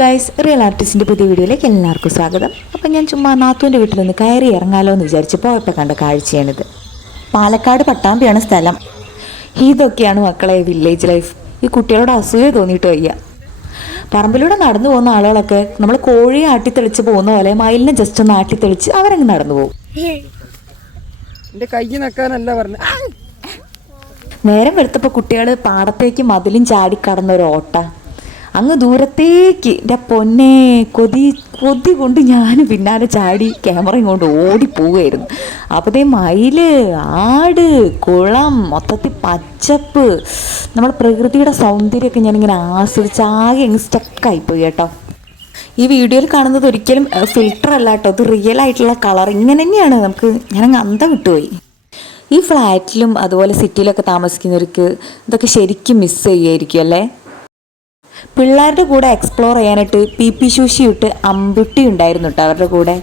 Guys, real ആർട്ടിസ്റ്റിൻ്റെ പുതിയ വീഡിയോയിലേക്ക് എല്ലാവർക്കും സ്വാഗതം. അപ്പം ഞാൻ ചുമ്മാ നാത്തൂൻ്റെ വീട്ടിലൊന്ന് കയറി ഇറങ്ങാലോ എന്ന് വിചാരിച്ച് പോയപ്പോൾ കണ്ട കാഴ്ചയാണിത്. പാലക്കാട് പട്ടാമ്പിയാണ് സ്ഥലം. ഇതൊക്കെയാണ് മക്കളെ വില്ലേജ് ലൈഫ്. ഈ കുട്ടികളോട് അസൂയ തോന്നിയിട്ട് വയ്യ. പറമ്പിലൂടെ നടന്നു പോകുന്ന ആളുകളൊക്കെ നമ്മൾ കോഴിയെ ആട്ടിത്തെളിച്ച് പോകുന്ന പോലെ മയിലിനെ ജസ്റ്റ് ഒന്ന് ആട്ടിത്തെളിച്ച് അവരങ്ങ് നടന്നു പോകും. നേരം വെളുത്തപ്പോൾ കുട്ടികൾ പാടത്തേക്ക് മതിലും ചാടി കടന്നൊരു ഓട്ട. അങ്ങ് ദൂരത്തേക്ക് എൻ്റെ പൊന്നെ കൊതി കൊണ്ട് ഞാൻ പിന്നാലെ ചാടി ക്യാമറയും കൊണ്ട് ഓടിപ്പോവുകയായിരുന്നു. അപ്പോഴത്തേ മയില്, ആട്, കുളം, മൊത്തത്തിൽ പച്ചപ്പ്, നമ്മൾ പ്രകൃതിയുടെ സൗന്ദര്യമൊക്കെ ഞാനിങ്ങനെ ആസ്വദിച്ച് ആകെ അങ്ങ് സ്റ്റക്കായിപ്പോയി കേട്ടോ. ഈ വീഡിയോയിൽ കാണുന്നത് ഒരിക്കലും ഫിൽറ്റർ അല്ല കേട്ടോ, ഇത് റിയൽ ആയിട്ടുള്ള കളർ. ഇങ്ങനെ തന്നെയാണ്. ഞാനങ്ങ് അന്തം വിട്ടുപോയി. ഈ ഫ്ലാറ്റിലും അതുപോലെ സിറ്റിയിലൊക്കെ താമസിക്കുന്നവർക്ക് ഇതൊക്കെ ശരിക്കും മിസ് ചെയ്യുമായിരിക്കും അല്ലേ. പിള്ളേരുടെ കൂടെ എക്സ്പ്ലോർ ചെയ്യാനായിട്ട് പി ശൂഷി ഇട്ട് അമ്പുട്ടി ഉണ്ടായിരുന്നു കേട്ടോ അവരുടെ കൂടെ.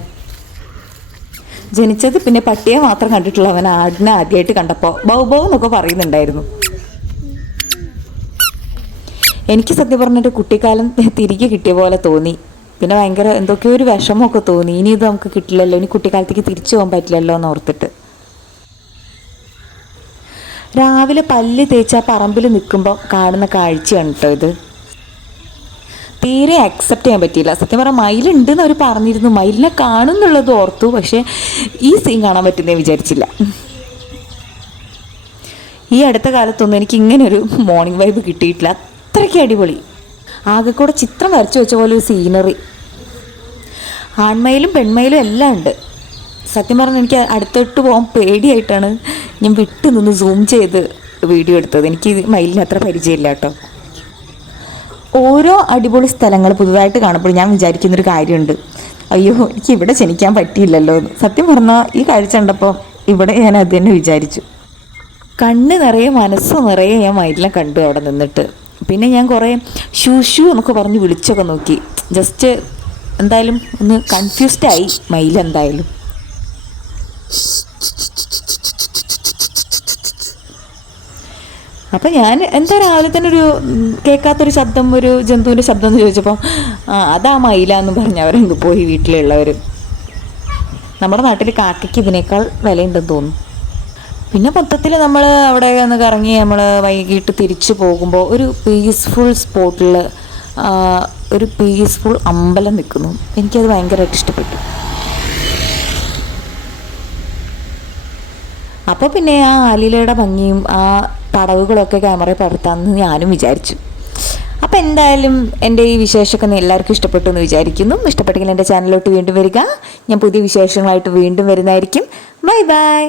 ജനിച്ചത് പിന്നെ പട്ടിയെ മാത്രം കണ്ടിട്ടുള്ളവൻ ആടിനെ ആദ്യമായിട്ട് കണ്ടപ്പോൾ ബൗ എന്നൊക്കെ പറയുന്നുണ്ടായിരുന്നു. എനിക്ക് സത്യം പറഞ്ഞിട്ട് കുട്ടിക്കാലം തിരികെ കിട്ടിയ പോലെ തോന്നി. പിന്നെ ഭയങ്കര എന്തൊക്കെയോ ഒരു വിഷമമൊക്കെ തോന്നി. ഇനി ഇത് നമുക്ക് കിട്ടില്ലല്ലോ, ഇനി കുട്ടിക്കാലത്തേക്ക് തിരിച്ചു പോകാൻ പറ്റില്ലല്ലോ എന്ന് ഓർത്തിട്ട്. രാവിലെ പല്ല് തേച്ച് ആ പറമ്പിൽ നിൽക്കുമ്പോൾ കാണുന്ന കാഴ്ചയാണ് കേട്ടോ ഇത്. തീരെ അക്സെപ്റ്റ് ചെയ്യാൻ പറ്റിയില്ല. സത്യം പറഞ്ഞാൽ മയിലുണ്ടെന്ന് അവർ പറഞ്ഞിരുന്നു, മയിലിനെ കാണുന്നുള്ളത് ഓർത്തു. പക്ഷേ ഈ സീൻ കാണാൻ പറ്റുന്നേ വിചാരിച്ചില്ല. ഈ അടുത്ത കാലത്തൊന്നും എനിക്ക് ഇങ്ങനൊരു മോർണിംഗ് വൈബ് കിട്ടിയിട്ടില്ല. അത്രയ്ക്ക് അടിപൊളി. ആകെ കൂടെ ചിത്രം വരച്ചു വെച്ച പോലെ ഒരു സീനറി. ആൺമയിലും പെൺമയിലും എല്ലാം ഉണ്ട്. സത്യം പറഞ്ഞാൽ എനിക്ക് അടുത്തോട്ട് പോകാൻ പേടിയായിട്ടാണ് ഞാൻ വിട്ടു നിന്ന് സൂം ചെയ്ത് വീഡിയോ എടുത്തത്. എനിക്ക് മയിലിന് അത്ര പരിചയമില്ല കേട്ടോ. ഓരോ അടിപൊളി സ്ഥലങ്ങൾ പുതുതായിട്ട് കാണുമ്പോൾ ഞാൻ വിചാരിക്കുന്നൊരു കാര്യമുണ്ട്, അയ്യോ എനിക്ക് ഇവിടെ ജനിക്കാൻ പറ്റിയില്ലല്ലോ എന്ന്. സത്യം പറഞ്ഞാൽ ഈ കാഴ്ച കണ്ടപ്പോൾ ഇവിടെ ഞാൻ അത് തന്നെ വിചാരിച്ചു. കണ്ണ് നിറയെ മനസ്സ് നിറയെ ഞാൻ മയിലിനെ കണ്ടു അവിടെ നിന്നിട്ട്. പിന്നെ ഞാൻ കുറേ ഷൂ എന്നൊക്കെ പറഞ്ഞ് വിളിച്ചൊക്കെ നോക്കി. ജസ്റ്റ് എന്തായാലും ഒന്ന് കൺഫ്യൂസ്ഡായി മയിലെന്തായാലും. അപ്പം ഞാൻ എന്താ രാവിലെ തന്നെ ഒരു കേൾക്കാത്തൊരു ശബ്ദം, ഒരു ജന്തുവിൻ്റെ ശബ്ദം എന്ന് ചോദിച്ചപ്പോൾ അതാ മയിലാന്ന് പറഞ്ഞ് അവരങ്ങ് പോയി വീട്ടിലുള്ളവർ. നമ്മുടെ നാട്ടിൽ കാക്കയ്ക്ക് ഇതിനേക്കാൾ വിലയുണ്ടെന്ന് തോന്നുന്നു. പിന്നെ മൊത്തത്തിൽ നമ്മൾ അവിടെ ഒന്ന് കറങ്ങി നമ്മൾ വൈകിട്ട് തിരിച്ചു പോകുമ്പോൾ ഒരു പീസ്ഫുൾ സ്പോട്ടിൽ ഒരു പീസ്ഫുൾ അമ്പലം നിൽക്കുന്നു. എനിക്കത് ഭയങ്കരമായിട്ട് ഇഷ്ടപ്പെട്ടു. അപ്പോൾ പിന്നെ ആ ആലിലയുടെ ഭംഗിയും ആ പടവുകളൊക്കെ ക്യാമറയിൽ പകർത്താമെന്ന് ഞാനും വിചാരിച്ചു. അപ്പോൾ എന്തായാലും എൻ്റെ ഈ വിശേഷമൊക്കെ എല്ലാവർക്കും ഇഷ്ടപ്പെട്ടു എന്ന് വിചാരിക്കുന്നു. ഇഷ്ടപ്പെട്ടെങ്കിൽ എൻ്റെ ചാനലിലോട്ട് വീണ്ടും വരിക. ഞാൻ പുതിയ വിശേഷങ്ങളായിട്ട് വീണ്ടും വരുന്നതായിരിക്കും. Bye bye.